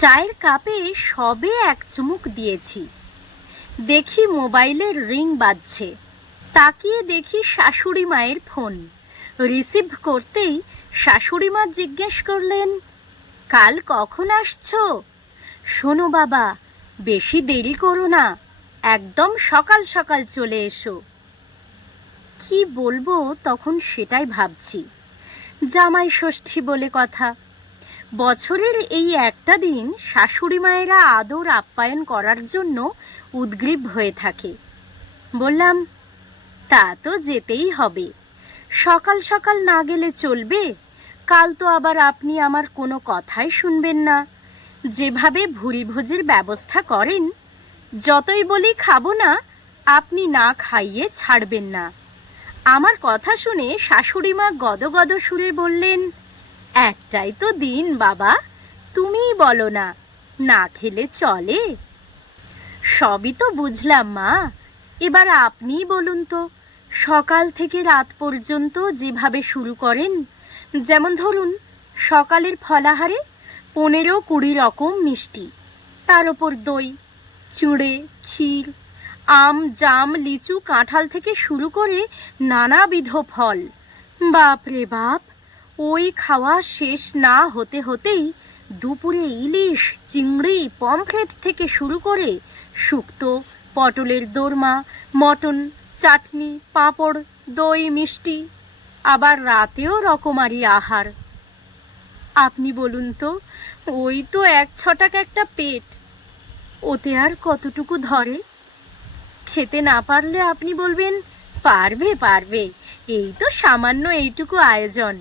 চায়ের কাপে সবে এক চুমুক দিয়েছি। দেখি মোবাইলের রিং বাজছে। তাকিয়ে দেখি শাশুড়ি মায়ের ফোন। রিসিভ করতেই শাশুড়ি মা জিজ্ঞেস করলেন, কাল কখন আসছো? শোনো বাবা, বেশি দেরি করো না, একদম সকাল সকাল চলে এসো। কি বলব, তখন সেটাই ভাবছি। জামাই ষষ্ঠী বলে কথা বছরের এই একটা দিন শাশুড়ি মায়েরা আদর আপ্যায়ন করার জন্য উদ্গ্রীব হয়ে থাকে। বললাম, তা তো যেতেই হবে। সকাল সকাল না গেলে চলবে? কাল তো আবার আপনি আমার কোনো কথাই শুনবেন না। যেভাবে ভুরি ভোজের ব্যবস্থা করেন, যতই বলি খাব না, আপনি না খাইয়ে ছাড়বেন না। আমার কথা শুনে শাশুড়ি মা গদগদ সুরে বললেন একটাই তো দিন, বাবা। তুমিই বলো না না খেলে চলে? সবই তো বুঝলাম, মা। এবার আপনিই বলুন তো, সকাল থেকে রাত পর্যন্ত যেভাবে শুরু করেন, যেমন ধরুন, সকালের ফলাহারে পনেরো কুড়ি রকম মিষ্টি। তার ওপর দই, চুড়ে, ক্ষীর, আম, জাম, লিচু, কাঁঠাল থেকে শুরু করে নানাবিধ ফল। বাপ রে বাপ! ওই খাওয়া শেষ না হতে হতেই দুপুরে ইলিশ, চিংড়ি, পমফ্রেট থেকে শুরু করে শুক্তো, পটলের দোরমা, মটন, চাটনি, পাঁপড়, দই, মিষ্টি, আবার রাতেও রকমারি আহার। আপনি বলুন তো, ওই তো এক ছটাক একটা পেট, ওতে আর কতটুকু ধরে? খেতে না পারলে আপনি বলবেন, পারবে পারবে, এই তো সামান্য এইটুকু আয়োজন।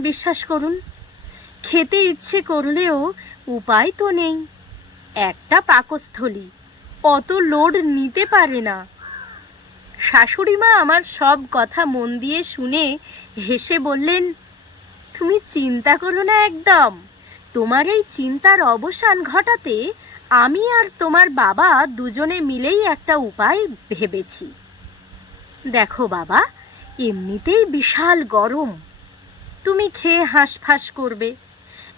বিশ্বাস করুন, খেতে ইচ্ছে করলেও উপায় তো নেই। একটা পাকস্থলী, অত লোড নিতে পারে না। শাশুড়ি মা আমার সব কথা মন দিয়ে শুনে হেসে বললেন, তুমি চিন্তা করো না একদম। তোমার এই চিন্তার অবসান ঘটাতে আমি আর তোমার বাবা দুজনে মিলেই একটা উপায় ভেবেছি। দেখো বাবা, এমনিতেই বিশাল গরম। তুমি খেয়ে হাঁসফাঁস করবে।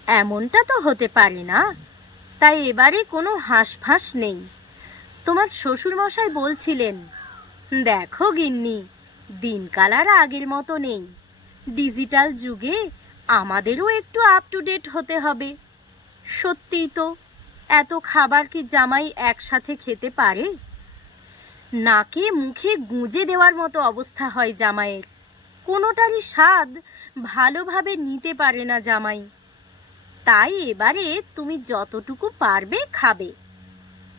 এমনটা তো হতে পারে না। তাই এবারে কোনো হাঁসফাঁস নেই। তোমার শ্বশুরমশাই বলছিলেন, দেখো গিন্নি, দিনকাল আর আগের মতো নেই। ডিজিটাল যুগে আমাদেরও একটু আপ টু ডেট হতে হবে। সত্যিই তো, এত খাবার কি জামাই একসাথে খেতে পারে? নাকে মুখে গুঁজে দেওয়ার মতো অবস্থা হয় জামাইয়ের। কোনোটারই স্বাদ ভালোভাবে নিতে পারে না জামাই। তাই এবারে তুমি যতটুকু পারবে খাবে।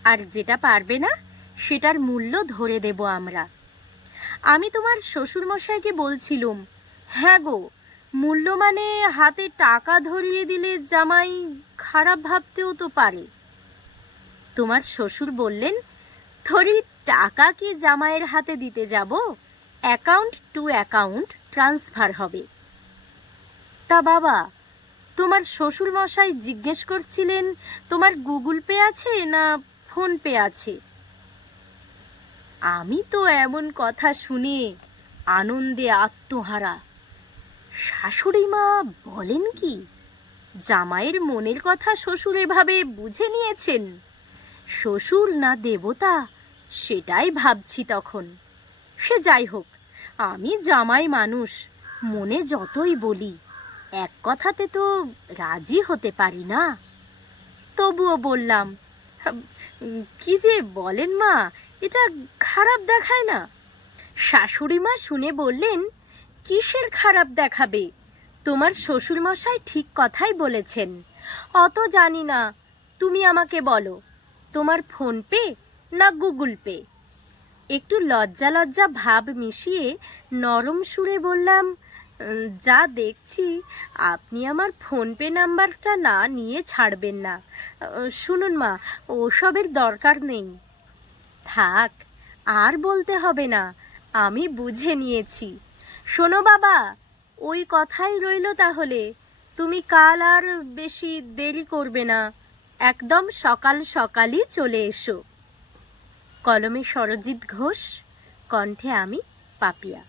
আর যেটা পারবে না, সেটার মূল্য ধরে দেব আমরা। আমি তোমার শ্বশুরমশাইকে বলছিলুম হ্যাঁ গো, মূল্য মানে হাতে টাকা ধরিয়ে দিলে জামাই খারাপ ভাবতেও তো পারে। তোমার শ্বশুর বললেন, থরি, টাকা কি জামাইয়ের হাতে দিতে যাব? অ্যাকাউন্ট টু অ্যাকাউন্ট ট্রান্সফার হবে। তা বাবা, তোমার শ্বশুর মশাই জিজ্ঞেস করছিলেন, তোমার গুগল পে আছে না ফোন পে আছে? আমি তো এমন কথা শুনে আনন্দে আত্মহারা। শাশুড়ি মা বলেন কি, জামাইয়ের মনের কথা শ্বশুর এভাবে বুঝে নিয়েছেন। শ্বশুর না দেবতা, সেটাই ভাবছি তখন। সে যাই হোক আমি জামাই মানুষ মনে যতই বলি এক কথাতে তো রাজি হতে পারি না। তবুও বললাম "উম, কি যে বলেন মা এটা খারাপ দেখায় না। শাশুড়ি মা শুনে বললেন কিসের খারাপ দেখাবে? তোমার শ্বশুরমশাই ঠিক কথাই বলেছেন। অত জানি না তুমি আমাকে বলো তোমার ফোন পে না গুগল পে? একটু লজ্জা লজ্জা ভাব মিশিয়ে নরম সুরে বললাম যা দেখছি, আপনি আমার ফোনপে নাম্বারটা না নিয়ে ছাড়বেন না। শুনুন মা, ওসবের দরকার নেই। থাক, আর বলতে হবে না, আমি বুঝে নিয়েছি। শোনো বাবা, ওই কথাই রইল তাহলে। তুমি কাল আর বেশি দেরি করবে না। একদম সকাল সকালই চলে এসো। কলমে সরজিৎ ঘোষ কণ্ঠে আমি পাপিয়া।